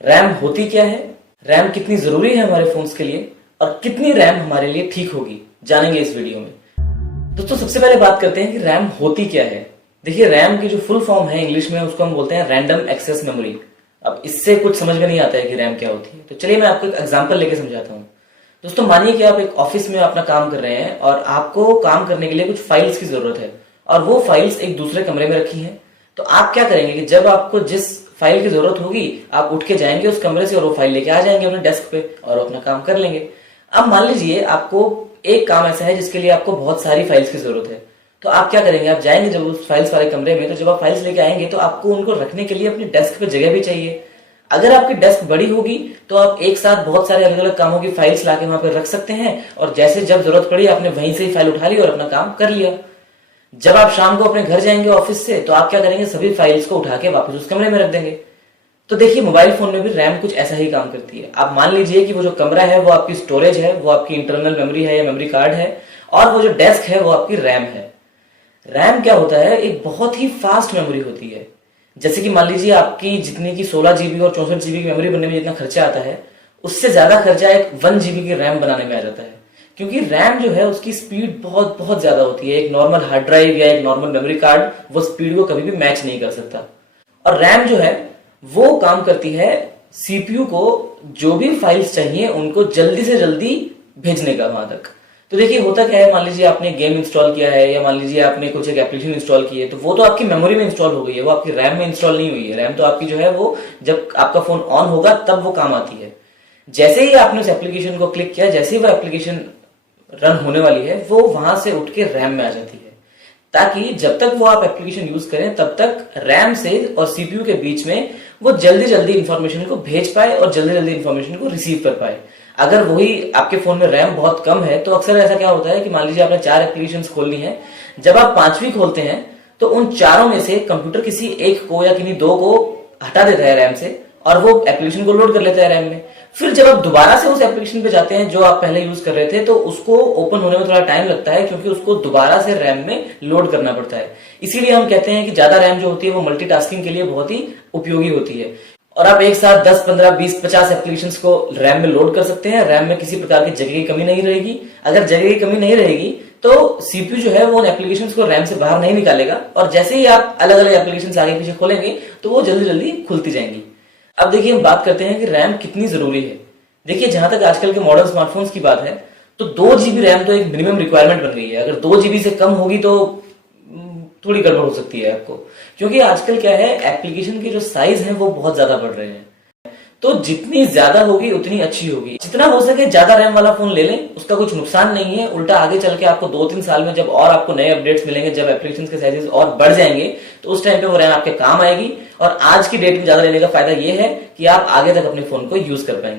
RAM होती क्या है, रैम कितनी जरूरी है हमारे फोन्स के लिए और कितनी रैम हमारे लिए ठीक होगी, जानेंगे इस वीडियो में। दोस्तों सबसे पहले बात करते हैं कि रैम होती क्या है। देखिए रैम की जो फुल फॉर्म है इंग्लिश में उसको हम बोलते हैं रैंडम एक्सेस मेमोरी। अब इससे कुछ समझ में नहीं आता है कि रैम क्या होती है, तो चलिए मैं आपको एक एग्जांपल लेके समझाता हूँ। दोस्तों मानिए कि आप एक ऑफिस में अपना काम कर रहे हैं और आपको काम करने के लिए कुछ फाइल्स की जरूरत है और वो फाइल्स एक दूसरे कमरे में रखी हैं। तो आप क्या करेंगे कि जब आपको जिस फाइल की जरूरत होगी आप उठ के जाएंगे उस कमरे से और वो फाइल लेके आ जाएंगे अपने डेस्क पे और अपना काम कर लेंगे। अब मान लीजिए आपको एक काम ऐसा है जिसके लिए आपको बहुत सारी फाइल्स की जरूरत है, तो आप क्या करेंगे, आप जाएंगे जब उस फाइल्स वाले कमरे में, तो जब आप फाइल्स लेके आएंगे तो आपको उनको रखने के लिए अपने डेस्क पे जगह भी चाहिए। अगर आपकी डेस्क बड़ी होगी तो आप एक साथ बहुत सारे अलग अलग कामों की फाइल्स लाके वहां पे रख सकते हैं और जैसे जब जरूरत पड़ी आपने वहीं से ही फाइल उठा ली और अपना काम कर लिया। जब आप शाम को अपने घर जाएंगे ऑफिस से तो आप क्या करेंगे, सभी फाइल्स को उठा के वापस उस कमरे में रख देंगे। तो देखिए मोबाइल फोन में भी रैम कुछ ऐसा ही काम करती है। आप मान लीजिए कि वो जो कमरा है वो आपकी स्टोरेज है, वो आपकी इंटरनल मेमोरी है या मेमोरी कार्ड है, और वो जो डेस्क है वो आपकी रैम है। रैम क्या होता है, एक बहुत ही फास्ट मेमोरी होती है। जैसे कि मान लीजिए आपकी जितनी की 16 जीबी और 64 जीबी की मेमोरी बनने में जितना खर्चा आता है उससे ज्यादा खर्चा एक 1 जीबी की रैम बनाने में आ जाता है, क्योंकि रैम जो है उसकी स्पीड बहुत बहुत ज्यादा होती है। एक नॉर्मल हार्ड ड्राइव या एक नॉर्मल मेमोरी कार्ड वो स्पीड को कभी भी मैच नहीं कर सकता। और रैम जो है वो काम करती है सीपीयू को जो भी फाइल्स चाहिए उनको जल्दी से जल्दी भेजने का वहां तक। तो देखिए होता क्या है, मान लीजिए आपने गेम इंस्टॉल किया है या मान लीजिए आपने कुछ एक एप्लीकेशन इंस्टॉल की है, तो वो तो आपकी मेमोरी में इंस्टॉल हो गई है, वो आपकी रैम में इंस्टॉल नहीं हुई है। रैम तो आपकी जो है वो जब आपका फोन ऑन होगा तब वो काम आती है। जैसे ही आपने उस एप्लीकेशन को क्लिक किया, जैसे ही वो एप्लीकेशन रन होने वाली है वो वहां से उठ के रैम में आ जाती है, ताकि जब तक वो आप एप्लीकेशन यूज करें तब तक रैम से और सीपीयू के बीच में वो जल्दी जल्दी इंफॉर्मेशन को भेज पाए और जल्दी जल्दी इंफॉर्मेशन को रिसीव कर पाए। अगर वही आपके फोन में रैम बहुत कम है तो अक्सर ऐसा क्या होता है कि मान लीजिए आपने 4 एप्लीकेशन खोलनी है, जब आप 5वीं खोलते हैं तो उन चारों में से कंप्यूटर किसी एक को या किन्हीं 2 को हटा देता है रैम से और वो एप्लीकेशन को लोड कर लेता है रैम में। फिर जब आप दोबारा से उस एप्लीकेशन पे जाते हैं जो आप पहले यूज कर रहे थे तो उसको ओपन होने में थोड़ा टाइम लगता है, क्योंकि उसको दोबारा से रैम में लोड करना पड़ता है। इसीलिए हम कहते हैं कि ज्यादा रैम जो होती है वो मल्टीटास्किंग के लिए बहुत ही उपयोगी होती है और आप एक साथ 10, 15, 20, 50 एप्लीकेशंस को रैम में लोड कर सकते हैं। रैम में किसी प्रकार की जगह की कमी नहीं रहेगी। अगर जगह की कमी नहीं रहेगी तो सीपीयू जो है वो उन एप्लीकेशंस को रैम से बाहर नहीं निकालेगा और जैसे ही आप अलग अलग एप्लीकेशंस आगे पीछे खोलेंगे तो वो जल्दी जल्दी खुलती जाएंगी। अब देखिए हम बात करते हैं कि रैम कितनी जरूरी है। देखिए जहां तक आजकल के मॉडर्न स्मार्टफोन्स की बात है तो 2 जीबी रैम तो एक मिनिमम रिक्वायरमेंट बन गई है। अगर 2 जीबी से कम होगी तो थोड़ी गड़बड़ हो सकती है आपको, क्योंकि आजकल क्या है एप्लीकेशन के जो साइज हैं वो बहुत ज्यादा बढ़ रहे हैं। तो जितनी ज्यादा होगी उतनी अच्छी होगी। जितना हो सके ज्यादा रैम वाला फोन ले लें, उसका कुछ नुकसान नहीं है। उल्टा आगे चल के आपको 2-3 साल में जब और आपको नए अपडेट्स मिलेंगे, जब एप्लीकेशन के साइजेस और बढ़ जाएंगे तो उस टाइम पे वो रैम आपके काम आएगी। और आज की डेट में ज्यादा लेने का फायदा ये है कि आप आगे तक अपने फोन को यूज कर पाएंगे।